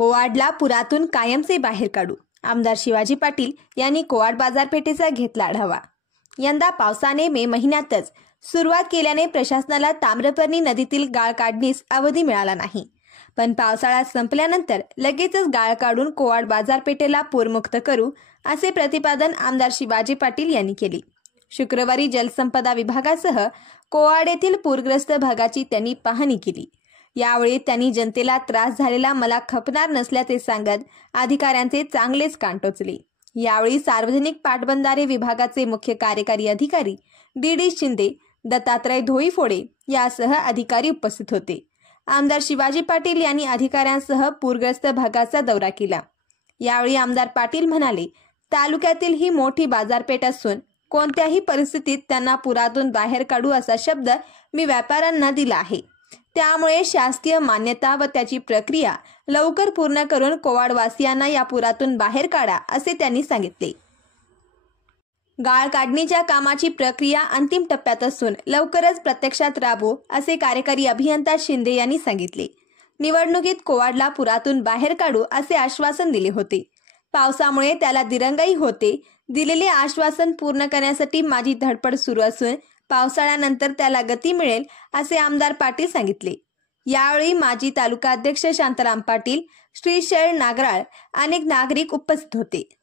कोवाडला पुरातून कायमचे बाहेर काढू. आमदार शिवाजी पाटील यांनी कोवाड बाजारपेठेचा घेतला आढावा. यंदा पावसाने मे महिन्यातच सुरुवात केल्याने प्रशासनाला ताम्रपर्णी नदीतील गाळ काढणीस अवधी मिळाला नाही. पण पावसाळा संपल्यानंतर लगेचच गाळ काढून कोवाड बाजारपेठेला पूरमुक्त करू असे प्रतिपादन आमदार शिवाजी पाटील यांनी केले. शुक्रवारी जलसंपदा विभागासह कोवाड येथील पूरग्रस्त भागाची त्यांनी पाहणी केली. यावेळी त्यांनी जनतेला त्रास झालेला मला खपणार नसल्याचे सांगत अधिकाऱ्यांचे चांगलेच कान टोचले. यावेळी सार्वजनिक पाटबंधारे विभागाचे मुख्य कार्यकारी अधिकारी डी शिंदे, दत्तात्रय धोईफोडे यासह अधिकारी उपस्थित होते. आमदार शिवाजी पाटील यांनी अधिकाऱ्यांसह पूरग्रस्त भागाचा दौरा केला. यावेळी आमदार पाटील म्हणाले, तालुक्यातील ही मोठी बाजारपेठ असून कोणत्याही परिस्थितीत त्यांना पुरातून बाहेर काढू असा शब्द मी व्यापाऱ्यांना दिला आहे. त्यामुळे शासकीय मान्यता व त्याची प्रक्रिया लवकर पूर्ण करून कोवाडवासियांना या पुरातून बाहेर काढा असे त्यांनी सांगितले. गाळ काढणीच्या कामाची प्रक्रिया अंतिम टप्प्यात असून लवकरच प्रत्यक्षात राबवू असे कार्यकारी अभियंता शिंदे यांनी सांगितले. निवडणुकीत कोवाडला पुरातून बाहेर काढू असे आश्वासन दिले होते. पावसामुळे त्याला दिरंगाई होते. दिलेले आश्वासन पूर्ण करण्यासाठी माझी धडपड सुरू असून पावसाळ्यानंतर त्याला गती मिळेल असे आमदार पाटील सांगितले. यावेळी माजी तालुका अध्यक्ष शांताराम पाटील, श्रीशैल नागराळ, अनेक नागरिक उपस्थित होते.